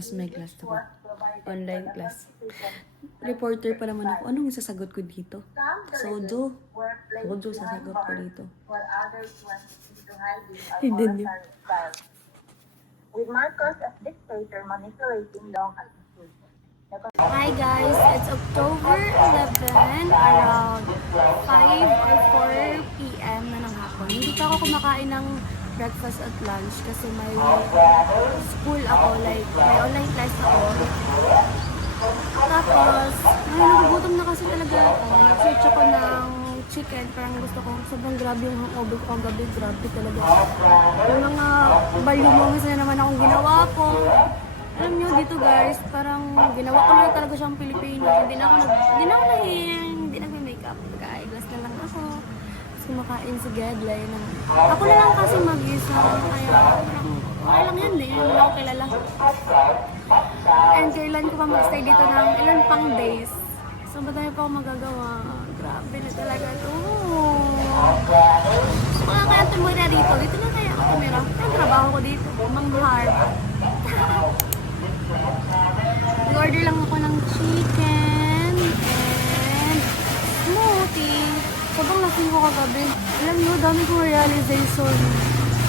Tapos may class ako. Online class. Reporter pa naman ako. Anong sasagot ko dito? Sojo. Sojo sasagot ko dito. Hindi niyo. With Marcos as dictator manipulating long administration. Hi guys, it's October 11, around 5 or 4 p.m. na ng hapon. Hindi pa ako kumakain ng breakfast at lunch kasi may school ako, like may online class ako. Tapos, nagugutom na kasi talaga ako. Nag-search ako ng chicken, parang gusto ko, sobrang grabe yung hangover ko ang gabi, grabe talaga. Yung mga balyumongis na naman akong ginawa ko. Alam nyo dito guys, parang ginawa ko na talaga siyang Pilipino. Hindi na ako nag-makeup. Nag-eyeglass na lang ako. Tapos kumakain si Gedlay na. Ako na lang kasi mag-isa. Kaya parang okay lang yan eh. Hindi ako kilala. And kailan ko pa mag-stay dito ng ilan pang days. So madami pa ako magagawa. Grabe na talaga ito. Kung kaya tumira dito, dito na kaya ako tumira. Ang trabaho ko dito, manghar. Nag-order lang ako ng chicken and smoothie. Sobrang lasing ko kagabi. Alam nyo, dami kong realization.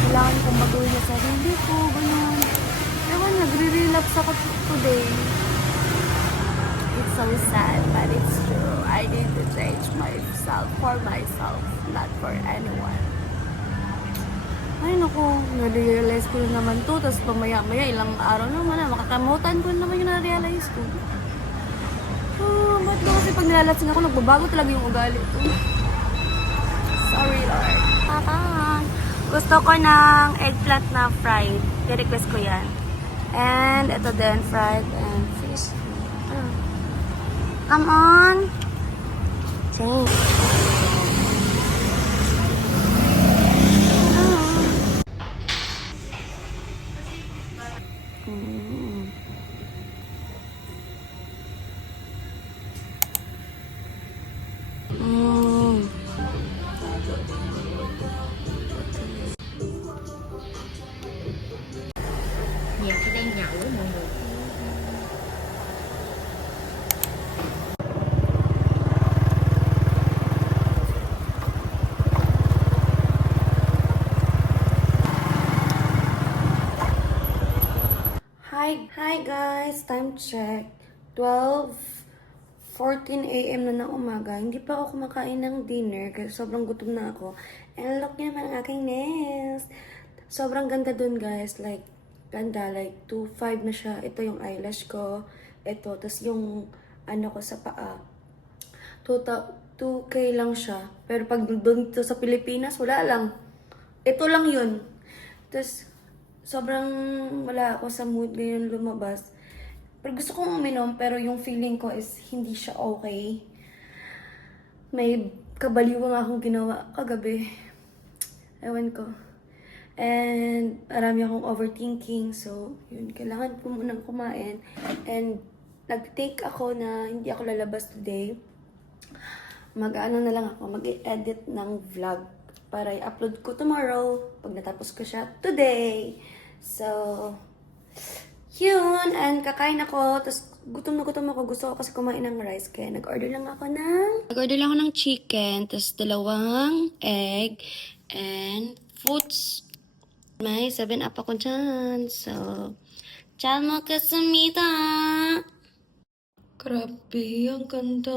Kailangan kong baguhin na sarili ko, ganun. Ewan, nagre-relapse ako today. It's so sad, but it's true. I need to change myself for myself, not for anyone. Ay naku, na-realize ko naman to, tapos pamaya-maya, ilang araw naman makakamutan ko naman yung na-realize ko. Ba't ba kasi pag nilalasing ako, nagbabago talaga yung ugali ko. Sorry Lord. Tatang. Gusto ko ng eggplant na fried. I-request ko yan. And ito din, fried and fish. Come on! Change. Nhà tôi đang nhậu với mọi người. Hi guys, time check. 12:14 a.m. na ng umaga. Hindi pa ako kumakain ng dinner kasi sobrang gutom na ako. And look niyo naman ang aking nails. Sobrang ganda dun guys. Like, ganda. Like, 2.5 na siya. Ito yung eyelash ko. Ito. Tapos yung ano ko sa paa. 2K lang siya. Pero pag doon sa Pilipinas, wala lang. Ito lang yun. Tapos, sobrang wala ako sa mood ngayon lumabas. Pero gusto kong uminom, pero yung feeling ko is hindi siya okay. May kabaliwang akong ginawa kagabi. Ewan ko. And marami akong overthinking. So, yun. Kailangan ko munang kumain. And nag-take ako na hindi ako lalabas today. Mag-ano na lang ako. Mag-edit ng vlog para i-upload ko tomorrow pag natapos ko siya today. So, yun. And kakain ako. Tapos, gutom na gutom ako. Gusto ko kasi kumain ng rice. Kaya nag-order lang ako ng chicken. Tapos, 2 egg. And fruits. May 7-up ako dyan. So, 잘 먹겠습니다. Grabe, ang ganda.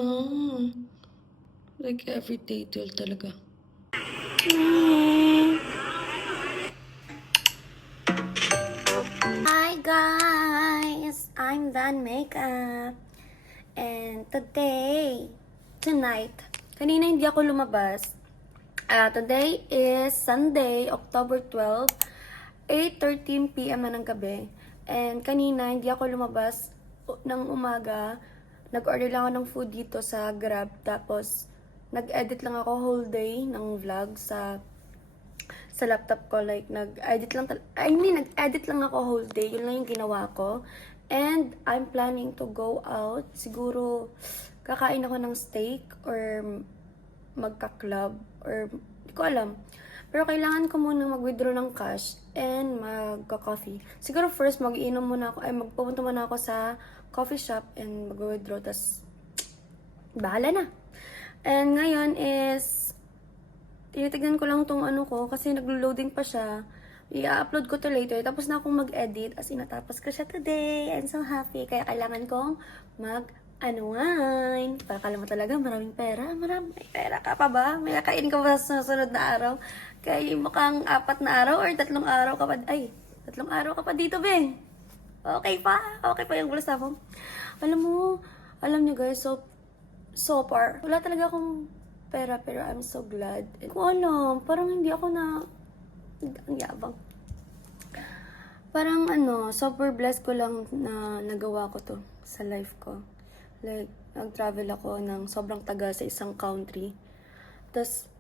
Like, every detail talaga. Hi guys! I'm done makeup. And tonight, kanina hindi ako lumabas. Today is Sunday, October 12, 8:13 p.m. na ng gabi. And kanina hindi ako lumabas ng umaga. Nag-order lang ako ng food dito sa Grab. Tapos, nag-edit lang ako whole day ng vlog sa laptop ko. Like, nag-edit lang ako whole day. Yun lang yung ginawa ko. And, I'm planning to go out. Siguro, kakain ako ng steak or magka-club or, hindi ko alam. Pero kailangan ko munang mag-withdraw ng cash and magka-coffee. Siguro first, mag-iinom muna ako, magpupunta muna ako sa coffee shop and mag-withdraw. Tas, bahala na. And ngayon is, tinitignan ko lang tong ano ko kasi naglo-loading pa siya. I-upload ko to later. Tapos na akong mag-edit. As in, natapos ko siya today. I'm so happy. Kaya kailangan kong mag-unwind. Para kala mo talaga, maraming pera. Maraming pera ka pa ba? May kakain ka ba sa susunod na araw? Kaya mukhang 4 na araw or 3 araw ka pa. Ay, 3 araw ka pa dito, be. Okay pa. Okay pa yung bulsa mo. Alam nyo guys, so far, wala talaga akong pera, pero I'm so glad. Kung alam, parang hindi ako na ang yabang. Parang super blessed ko lang na nagawa ko to sa life ko. Like, nag-travel ako ng sobrang tagal sa isang country. Tapos,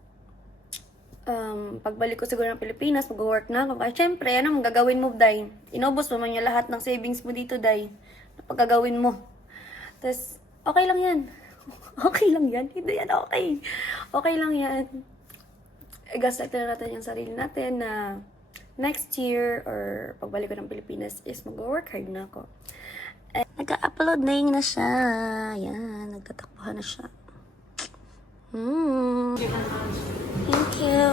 pagbalik ko siguro ng Pilipinas, mag-work na ako. Kaya syempre, anong gagawin mo, Day? Inubos mo man yung lahat ng savings mo dito, Day. Pagkagawin mo. Tapos, okay lang yan. Okay lang yan. Hindi yan okay. Okay lang yan. I-gaslight na natin yung sarili natin na next year or pagbalik ko ng Pilipinas is mag-work hard na ako. Nag-upload na yun na siya. Yan, nagtatakbuhan na siya. Thank you.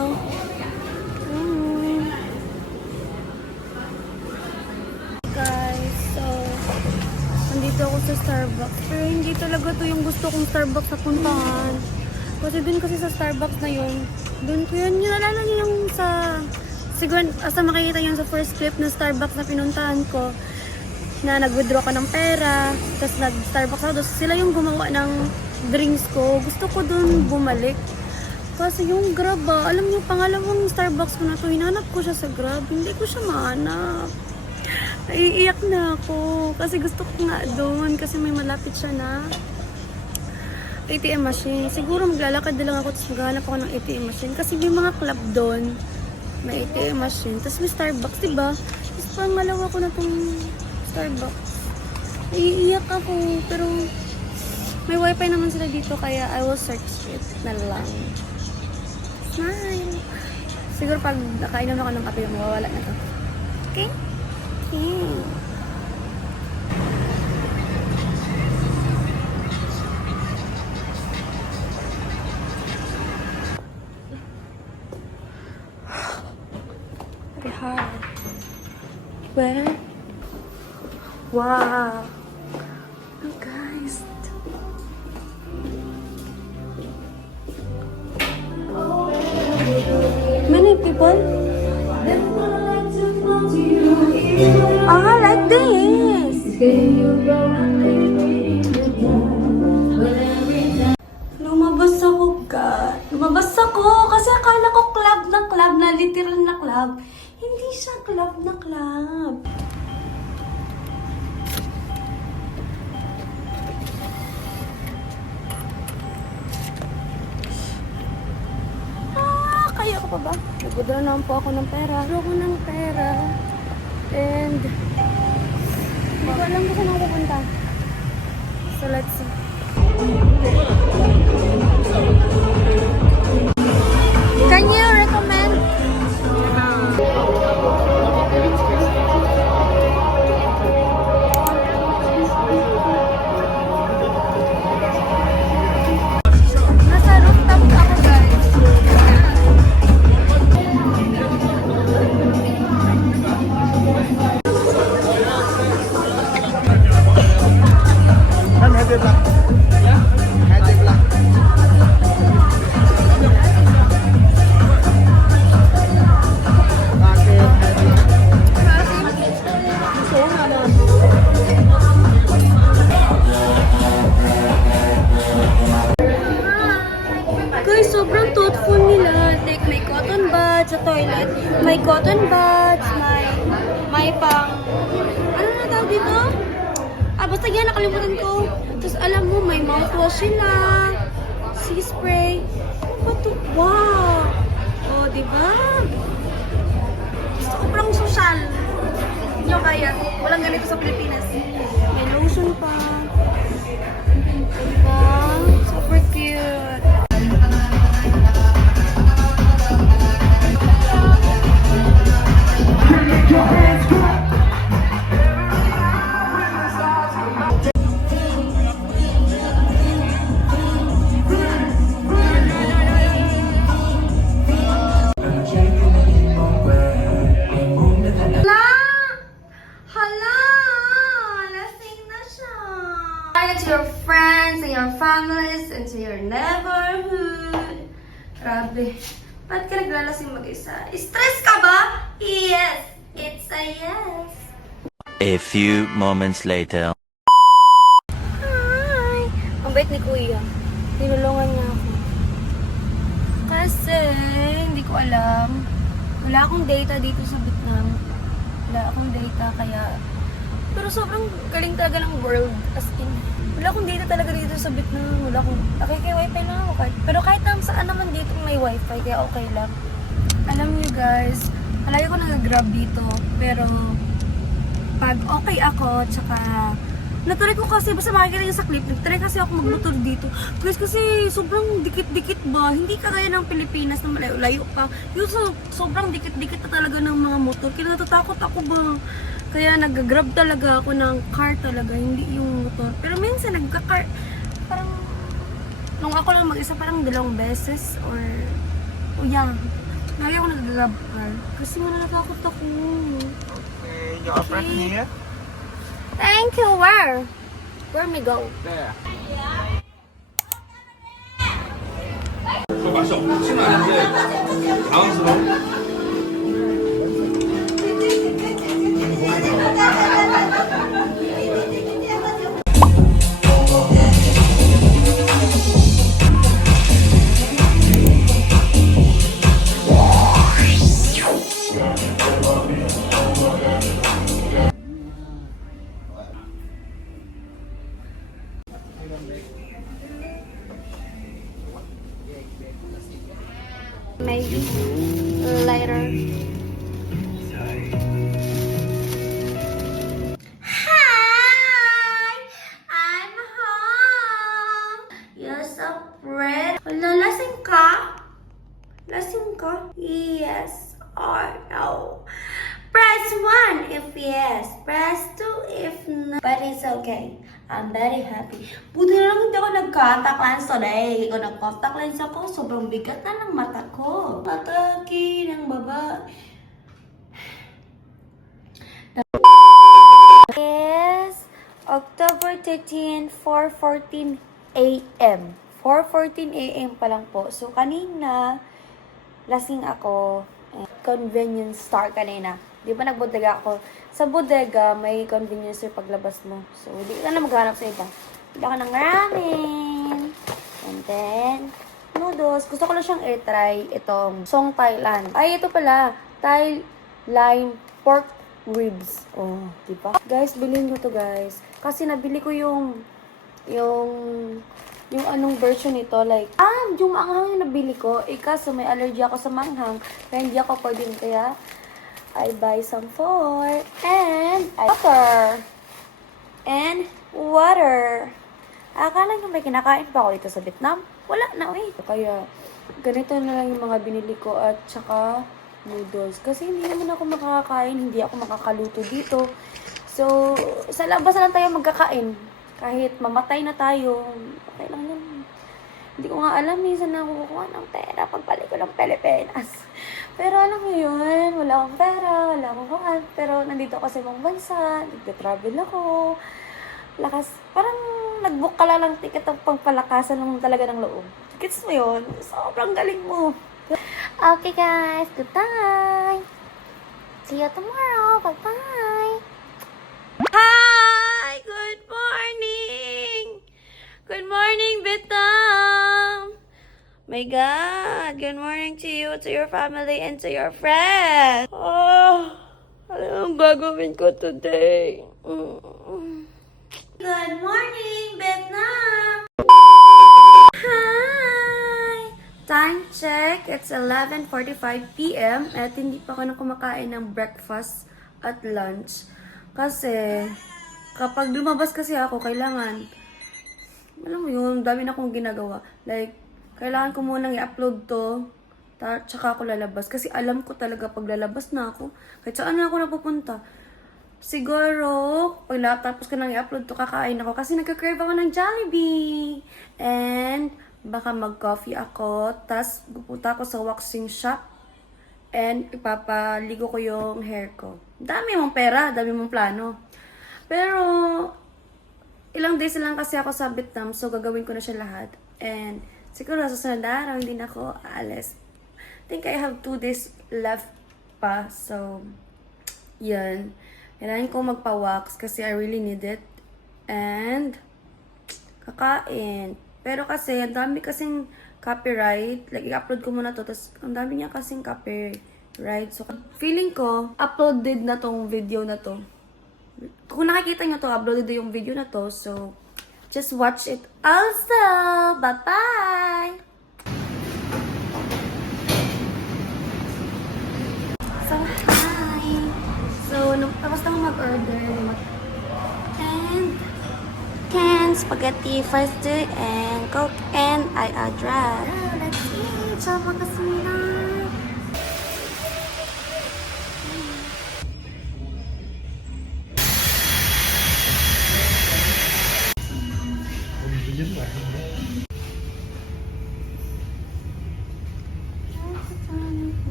Guys, so nandito ako sa Starbucks. Pero hindi talaga to yung gusto kong Starbucks na puntahan. Kasi dun kasi sa Starbucks na yun, dun ko yun, nalala niyo yung siguro, asa makikita yun sa first clip na Starbucks na pinuntahan ko, na nag-withdraw ka ng pera, tapos nag-Starbucks ako, tapos sila yung gumawa ng drinks ko. Gusto ko dun bumalik. Kasi yung Grab alam niyo, pangalawang Starbucks ko na to, hinanap ko siya sa Grab, hindi ko siya mahanap. Naiiyak na ako, kasi gusto ko nga doon, kasi may malapit siya na ATM machine. Siguro maglalakad na lang ako tapos maghanap ako ng ATM machine. Kasi may mga club doon. May ATM machine. Tapos may Starbucks, diba? Tapos pangalawa ko na tong Starbucks. Iiyak ako. Pero may wifi naman sila dito kaya I will search it na lang. Smile! Siguro pag nakainom ako ng kape, mawawala na to. Okay? Okay. Where? Wow! Oh, guys! Many people? Like this! Lumabas ako kasi akala ko club na literal na club. Hindi siya club na club. Kaya ko pa ba? Nag-withdraw naman po ako ng pera. And hindi ko alam kung saan ako pupunta. So let's see. Can you recommend? Nasa rooftop ako, guys. Guys, sobrang thoughtful nila. Like, may cotton buds sa toilet. May cotton buds, may pang... Ano na tawag dito? Basta yan, nakalimutan ko. Tapos alam mo, may mouthwash sila. Sea spray. Ano ba ito? Wow! O, diba? Gusto ko parang social. Hindi nyo kaya. Walang ganito sa Pilipinas. May lotion pa. Diba? Super cute. and to your friends, and your families, and to your neighborhood. Grabe. Ba't ka naglalasing mag-isa? Stress ka ba? Yes. It's a yes. A few moments later. Hi! Ang bait ni Kuya. Tinulungan niya ako. Kasi, hindi ko alam. Wala akong data dito sa Vietnam. Wala akong data, kaya... Pero sobrang galing talaga ng world. As in, wala akong data talaga dito sa Vietnam. Wala akong... Wifi lang ako. Pero kahit saan naman dito may wifi, kaya okay lang. Alam niyo guys, palagi ko nag-grab dito. Pero, pag okay ako, tsaka... Natry ko kasi, basta makikita niyo sa clip, nagtry kasi ako magmotor dito. Guys, kasi sobrang dikit-dikit ba? Hindi kagaya ng Pilipinas na malayo-layo pa. Yung sobrang dikit-dikit na talaga ng mga motor. Kaya natatakot ako ba? Kaya nag-grab talaga ako ng car talaga, hindi yung motor. Pero minsan nagka-car, parang, nung ako lang mag-isa, parang 2 beses or, yeah. Lagi ako nag-grab car. Kasi natatakot ako. Okay, your friend here? Thank you. Where? Where me go? There. 맛이 없지는 않은데 당황스러워. Maybe later. Hi! I'm home! You're so pretty. Hala, lasing ka? Lasing ka? Yes or no? Press 1 if yes. Press 2 if no. But it's okay. I'm very happy. Buti na lang hindi ako nag-contact lens today. Kung nag-contact lens ako, sobrang bigat na ng mata ko. Mataki ng baba. Yes, October 13, 4:14 a.m. 4:14 a.m. pa lang po. So, kanina, lasing ako. Convenience store kanina. Di ba nagbodega ako? Sa bodega, may convenience store paglabas mo. So, di ka na maghanap sa iba. Bili ako ng ramen. And then, noodles. Gusto ko lang siyang i-try itong Song Thailand. Ay, ito pala. Thai line pork ribs. Oh, di ba? Guys, bilhin ko to guys. Kasi nabili ko yung anong version nito. Like, yung maanghang yung nabili ko. Kaso may allergy ako sa manghang. Kaya hindi ako pwedeng kaya I buy some for and water. And water. Akala nyo may kinakain pa ako dito sa Vietnam? Wala na, wait. Kaya, ganito na lang yung mga binili ko at saka noodles. Kasi hindi naman ako makakakain, hindi ako makakaluto dito. So, sa labas na lang tayo magkakain. Kahit mamatay na tayo, okay lang yun. Hindi ko nga alam, minsan na ako kukuha ng pera pagbalik ko ng Pilipinas. Pero alam mo yun, wala akong pera, wala akong kuhan. Pero nandito ako sa ibang bansa, nag-travel ako. Lakas, parang nag-book ka lang ng ticket ng pangpalakasan lang talaga ng loob. Gets mo yun? Sobrang galing mo. Okay guys, goodbye. See you tomorrow. Bye-bye. Hi! Good morning! Good morning, Vietnam! My God! Good morning to you, to your family, and to your friends! Oh! Ano ang gagawin ko today? Good morning, Vietnam! Hi! Time check, it's 11:45 p.m. at hindi pa ako na kumakain ng breakfast at lunch. Kasi, kapag lumabas kasi ako, kailangan, alam mo yun, dami na akong ginagawa. Like, kailangan ko munang i-upload to, tsaka ako lalabas. Kasi alam ko talaga pag lalabas na ako, kahit saan na ako napupunta. Siguro, pag natapos ko nang i-upload to, kakain ako. Kasi nagka-crave ako ng Jollibee. And, baka mag-coffee ako. Tas, pupunta ako sa waxing shop. And, ipapaligo ko yung hair ko. Dami mong pera, dami mong plano. Pero, ilang days na lang kasi ako sa Vietnam, so gagawin ko na siya lahat. And siguro sa susunod na araw, hindi na ako aalis. I think I have 2 days left pa, so yan. Kailangan ko magpa-wax kasi I really need it. And kakain. Pero kasi, ang dami kasing copyright. Like, i-upload ko muna to. Tapos, ang dami niya kasing copyright. So, feeling ko, uploaded na tong video na to. Kung nakikita nyo to, uploaded na yung video na to. So, just watch it also. Bye-bye! So, hi! So, tapos na mag-order. And, can spaghetti first and Coke and I address. Let's eat! So, magkasimila!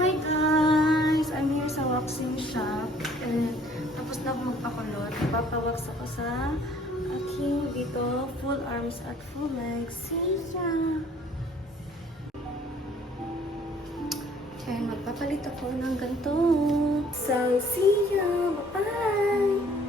Hi guys! I'm here sa waxing shop and tapos na ako magpakulot. Papawax ako sa aking dito, full arms at full legs. See ya! And magpapalit ako ng ganito. So, see ya! Bye-bye!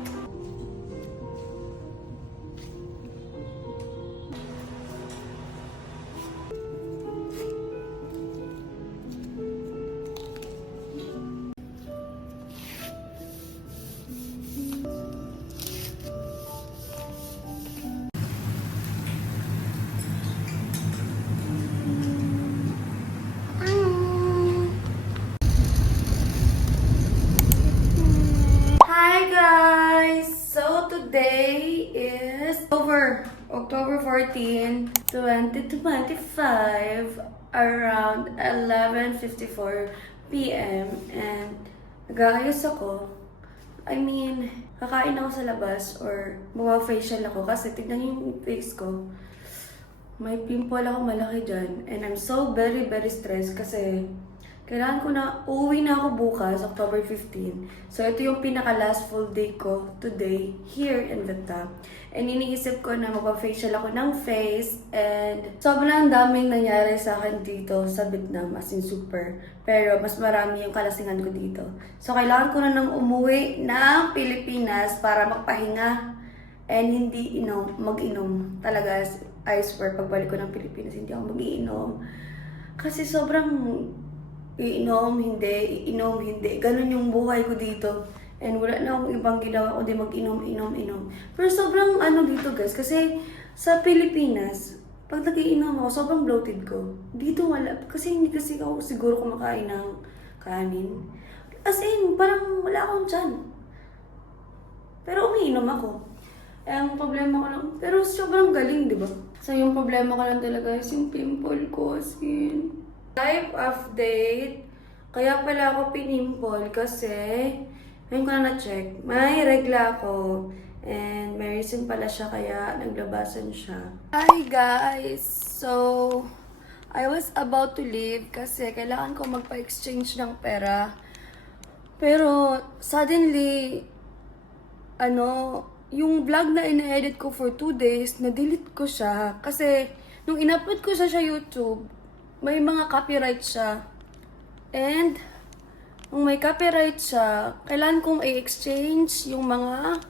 Hi guys! So today is October 14, 2025 around 11:54 p.m. and nag-aayos ako. I mean, kakain ako sa labas or mawa-facial ako kasi tignan niyo yung face ko. May pimple ako malaki dyan. And I'm so very stressed kasi kailangan ko na, uuwi na ako bukas, October 15. So, ito yung pinaka-last full day ko today here in Vietnam. And iniisip ko na magpa-facial ako ng face. And sobrang daming nangyari sa akin dito sa Vietnam, as in super. Pero mas marami yung kalasingan ko dito. So, kailangan ko na nang umuwi ng Pilipinas para magpahinga. And hindi mag-inom. Talaga, I swear, pagbalik ko ng Pilipinas, hindi ako mag-iinom. Kasi sobrang iinom, hindi. Ganun yung buhay ko dito. And wala na akong ibang ginawa kundi mag-inom. Pero sobrang dito guys, kasi sa Pilipinas, pag nag-iinom ako, sobrang bloated ko. Dito wala, kasi hindi kasi ako siguro kumakain ng kanin. As in, parang wala akong tiyan. Pero umiinom ako. Ang problema ko lang, pero sobrang galing, di ba? So yung problema ko lang talaga is yung pimple ko, as in. Life update. Kaya pala ako pinimple kasi ngayon ko na na-check. May regla ako. And may reason pala siya kaya naglabasan siya. Hi guys! So, I was about to leave kasi kailangan ko magpa-exchange ng pera. Pero, suddenly, yung vlog na ina-edit ko for 2 days, na-delete ko siya. Kasi, nung in-upload ko siya sa YouTube, may mga copyright siya. And, kung may copyright siya, kailangan kong i-exchange yung mga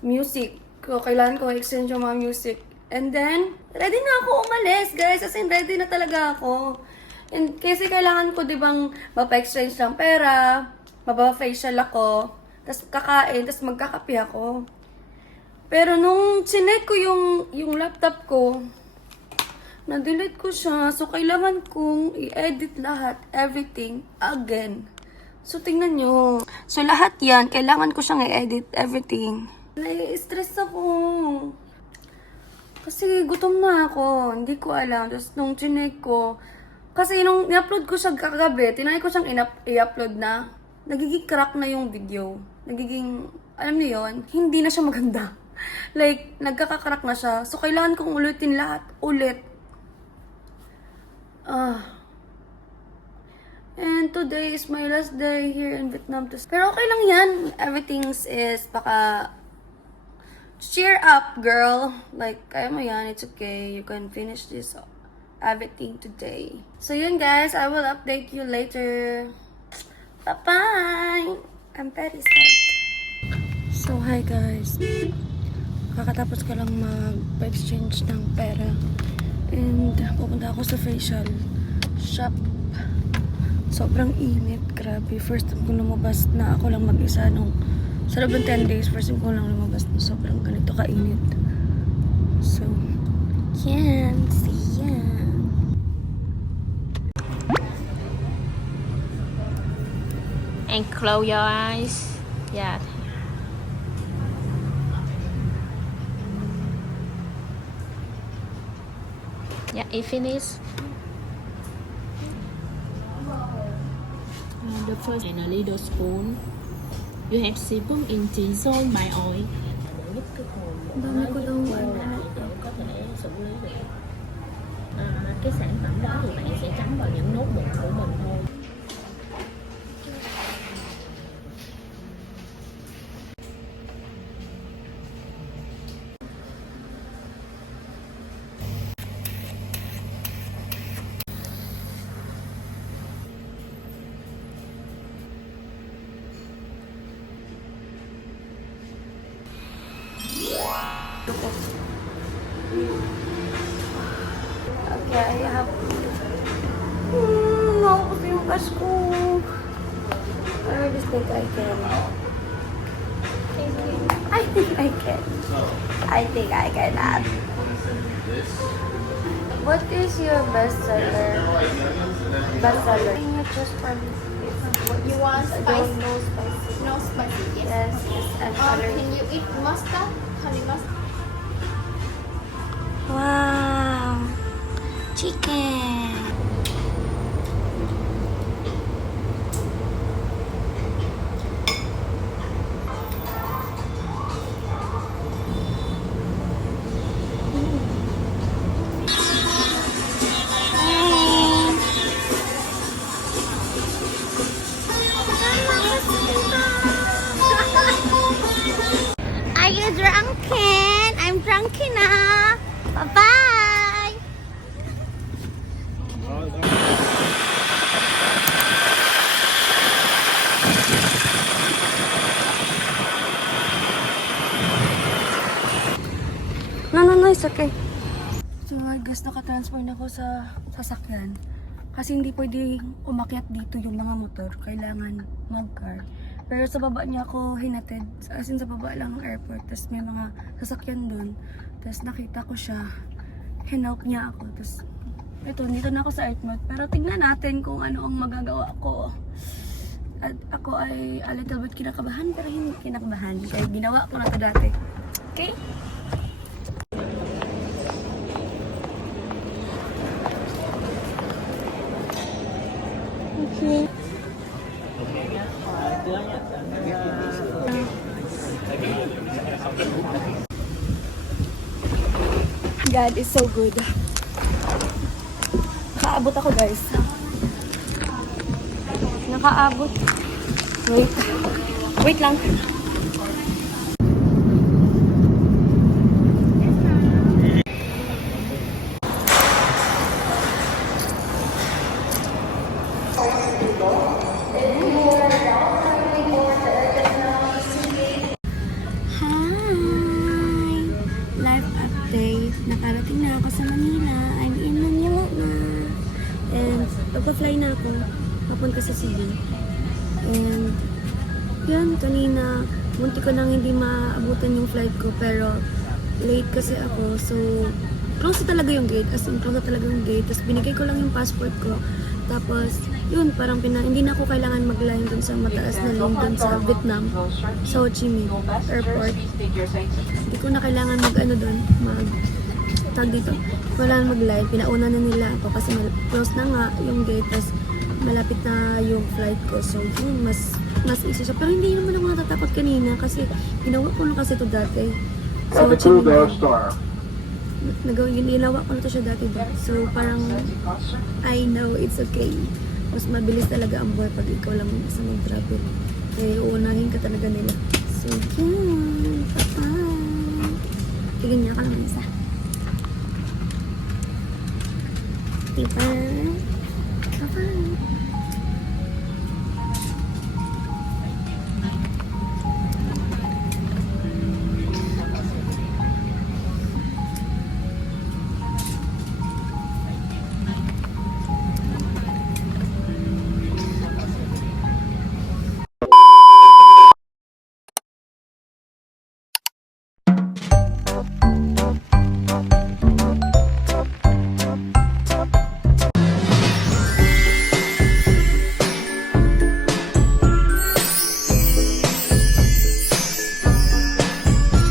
music. Kailangan kong i-exchange yung mga music. And then, ready na ako umalis, guys. As in, ready na talaga ako. And, kasi kailangan ko, di bang, mapa-exchange ng pera, mapa-facial ako, tapos kakain, tapos magkakape ako. Pero nung sinet ko yung laptop ko, na-delete ko siya. So, kailangan kong i-edit lahat, everything, again. So, tingnan nyo. So, lahat yan, kailangan ko siyang i-edit, everything. Nai-stress ako. Kasi gutom na ako. Hindi ko alam. Tapos, nung sinet ko, kasi nung i-upload ko siya kagabi, tinry ko siyang i-upload na, nagiging crack na yung video. Nagiging, alam niyo yun, hindi na siya maganda. Like, nagkakakrak na siya. So, kailangan kong ulitin lahat. Ulit. And today is my last day here in Vietnam. Pero okay lang yan. Everything is baka... Cheer up, girl. Like, kaya mo yan. It's okay. You can finish this everything today. So yun guys, I will update you later. Bye-bye! I'm very sad. So hi guys. Kakatapos ko lang mag-exchange ng pera. And pupunta ako sa facial shop. Sobrang init. Grabe. First time ko lumabas na ako lang mag-isa nung sa loob ng 10 days. First time ko lang lumabas na sobrang ganito kainit. So, yan. See ya. And close your eyes. Yeah. Yeah, it finished. The first and a little spoon. You have serum in T-zone by oil. Dami ko daw Có thể xử lý được. Cái sản phẩm đó thì bạn sẽ chấm vào những nốt mụn của mình thôi. Okay, I have... Naubos yung cash ko. I just think I can. I think I can. I think I cannot. What is your bestseller? Bestseller. Can you choose for me? You want spicy? No spicy. No spicy, yes. Yes, yes, and coloring. Can you eat mustard? Honey mustard? Wow! Chicken! Are you drunken? I'm drunken now. Bye-bye. No, it's okay. So, I guess naka-transfer na ako sa sasakyan. Kasi hindi pwede umakyat dito yung mga motor. Kailangan mag-car. Pero sa baba niya ako hinatid. As in, sa baba lang ang airport. Tapos may mga sasakyan doon. Tapos nakita ko siya. Hinelp niya ako. Tapos, ito, dito na ako sa Earthmart. Pero tignan natin kung ano ang magagawa ko. At ako ay a little bit kinakabahan. Pero hindi kinakabahan. Kaya ginawa ko na ito dati. Okay? Okay. God is so good. Nakaabot ako, guys. Nakaabot. Wait. Wait lang. Hi! Life update. Nakarating na ako sa Manila. I'm in Manila na. And pagpa-fly na ako. Papunta sa Cebu. And yun, kanina munti ko nang hindi maabutan yung flight ko. Pero late kasi ako. So, close na talaga yung gate. As in, close na talaga yung gate. Tapos binigay ko lang yung passport ko. Tapos, yun, parang hindi na ako kailangan mag-line dun sa mataas na lane dun sa Vietnam, sa Ho Chi Minh Airport. Hindi ko na kailangan mag-ano dun, tag dito. Wala na mag-line, pinauna na nila ako kasi close na nga yung gate, tapos malapit na yung flight ko. So, yun, mas easy siya. Pero hindi naman ako natatakot kanina kasi ginawa ko na kasi ito dati. Sa Ho Chi Minh. Ginawa ko na ito siya dati doon. So, parang, I know it's okay. Mas mabilis talaga ang buhay pag ikaw lang isa mag-travel. Kaya uunahin ka talaga nila. So, yun. Bye-bye. Tignan ka lang isa. Diba? Bye-bye.